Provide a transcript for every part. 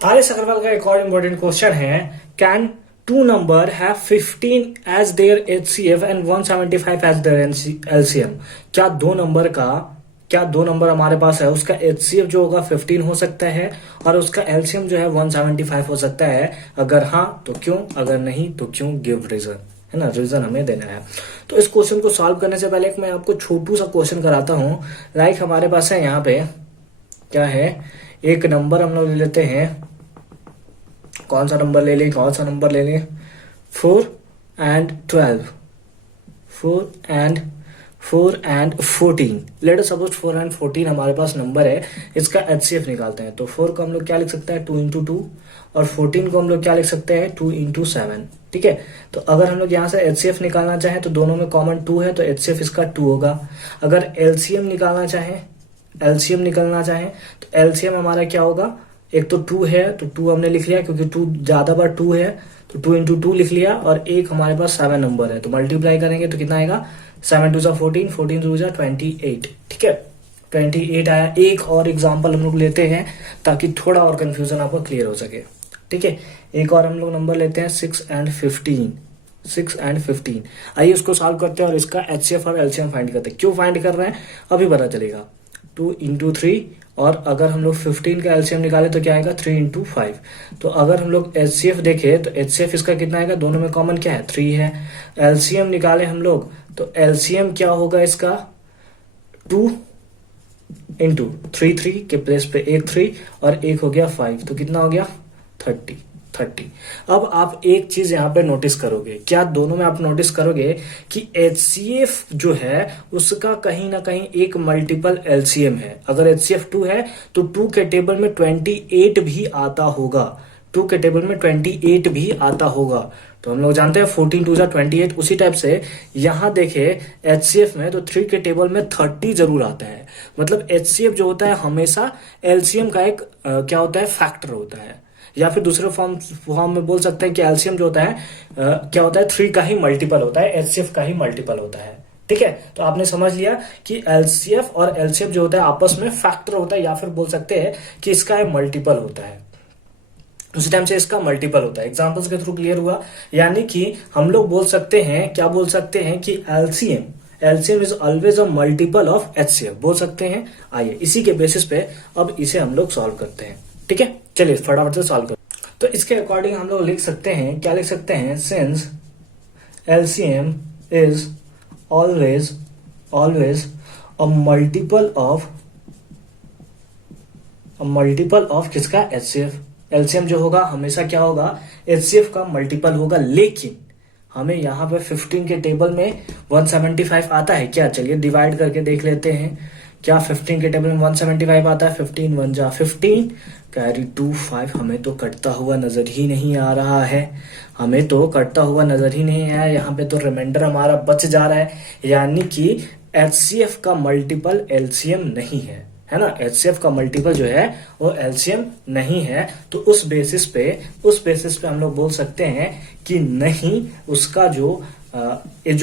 RS. Agarwal का एक और इम्पोर्टेंट क्वेश्चन है, can two number have 15 as their HCF and 175 as their LCM. क्या दो नंबर हमारे पास है, उसका एचसीएफ जो होगा 15 हो सकता है और उसका एलसीएम जो है 175 हो सकता है। अगर हाँ तो क्यों, अगर नहीं तो क्यों, गिव रीजन, है ना, रीजन हमें देना है। तो इस क्वेश्चन को सॉल्व करने से पहले मैं आपको छोटू सा क्वेश्चन कराता हूं। लाइक हमारे पास है यहाँ पे क्या है, एक नंबर हम लोग ले लेते हैं, कौन सा नंबर ले लें 4 and 12, 4 and 14। Let us suppose 4 and 14 हमारे पास नंबर है, इसका एचसीएफ निकालते हैं। तो 4 को हम लोग क्या लिख सकते हैं 2 into 2 और 14 को हम लोग क्या लिख सकते हैं 2 into 7। ठीक है, तो अगर हम लोग यहाँ से एचसीएफ निकालना चाहें तो दोनों में कॉमन 2 है तो एचसीएफ इसका 2 होगा। अगर एलसीएम निकालना चाहें तो एलसीएम हमारा क्या होगा, एक तो 2 है तो 2 हमने लिख लिया क्योंकि 2 ज्यादा बार 2 है तो 2 into 2 लिख लिया, और एक हमारे पास 7 नंबर है तो मल्टीप्लाई करेंगे तो कितना आएगा 7 2 14, 14 2 28। ठीक है, 28 आया। एक और एग्जांपल हम लोग लेते हैं ताकि थोड़ा और कंफ्यूजन आपको क्लियर हो सके। ठीक है, एक और हम लोग नंबर लेते हैं 6 and 15। आइए उसको सॉल्व करते हैं और इसका एचसीएफ और एलसीएम फाइंड करते हैं। क्यों फाइंड कर रहे हैं अभी पता चलेगा। 2 into 3 और अगर हम लोग 15 का एलसीएम निकाले तो क्या आएगा 3 into 5। तो अगर हम लोग एचसीएफ देखें तो एचसीएफ इसका कितना आएगा, दोनों में कॉमन क्या है 3 है। एलसीएम निकाले हम लोग तो एलसीएम क्या होगा इसका 2 into 3 के प्लेस पे एक 3 और एक हो गया 5 तो कितना हो गया 30। अब आप एक चीज यहां पे नोटिस करोगे, क्या दोनों में आप नोटिस करोगे कि एचसीएफ जो है उसका कहीं ना कहीं एक मल्टीपल एलसीएम है। अगर एचसीएफ 2 है तो 2 के टेबल में 28 भी आता होगा, तो हम लोग जानते हैं 14 2 28। उसी टाइप से यहां देखे एचसीएफ में तो 3 के टेबल में 30 जरूर आता है। मतलब एचसीएफ जो होता है हमेशा एलसीएम का एक क्या होता है फैक्टर होता है, या फिर दूसरे फॉर्म में बोल सकते हैं कि एलसीएम जो होता है क्या होता है 3 का ही मल्टीपल होता है, एचसीएफ का ही मल्टीपल होता है। ठीक है, तो आपने समझ लिया कि एलसीएफ और एलसीएफ जो होता है आपस में फैक्टर होता है, या फिर बोल सकते हैं कि इसका मल्टीपल होता है, उसी टाइम से इसका मल्टीपल होता है। एग्जांपल्स के थ्रू क्लियर हुआ। यानी कि हम लोग बोल सकते हैं, क्या बोल सकते हैं कि LCM is always a multiple of HCF बोल सकते हैं। आइए इसी के बेसिस पे अब इसे हम लोग सॉल्व करते हैं। ठीक है, चलिए फटाफट से सॉल्व करते हैं। तो इसके अकॉर्डिंग हम लोग लिख सकते हैं, क्या लिख सकते हैं, since LCM is always a multiple of किसका एचसीएफ। एलसीएम जो होगा हमेशा क्या होगा एचसीएफ का मल्टीपल होगा। लेकिन हमें यहाँ पे 15 के टेबल में 175 आता है क्या, चलिए डिवाइड करके देख लेते हैं। क्या 15 के टेबल में 175 आता है, 15 1 जा 15 कैरी 2 5। हमें तो कटता हुआ नजर ही नहीं आ रहा है, यहाँ पे तो रिमाइंडर हमारा बच जा रहा है। यानी कि एचसीएफ का मल्टीपल एलसीएम नहीं है ना, एचसीएफ का मल्टीपल जो है वो एलसीएम नहीं है। तो उस बेसिस पे हम लोग बोल सकते हैं कि नहीं, उसका जो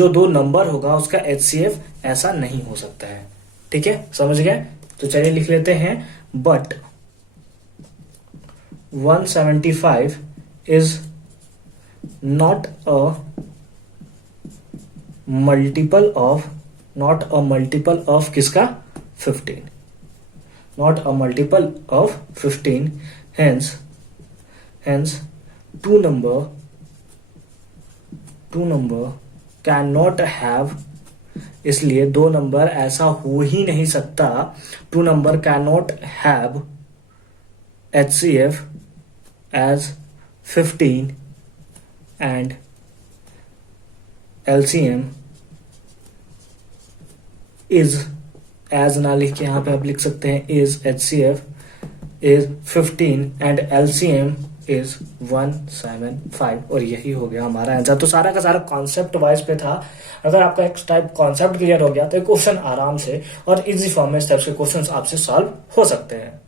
दो नंबर होगा उसका एचसीएफ ऐसा नहीं हो सकता है। ठीक है, समझ गए। तो चलिए लिख लेते हैं, but 175 is not a multiple of किसका 15, not a multiple of 15, hence two number cannot have, इसलिए दो नंबर ऐसा हो ही नहीं सकता, two number cannot have HCF as 15 and LCM is, as ना लिख के यहाँ पे आप लिख सकते हैं is HCF is 15 and LCM is 175, और यही हो गया हमारा आंसर। तो सारा का सारा कॉन्सेप्ट वाइज पे था। अगर आपका एक टाइप कॉन्सेप्ट क्लियर हो गया तो क्वेश्चन आराम से और इजी फॉर्म में स्टेप्स के क्वेश्चन आपसे सॉल्व हो सकते हैं।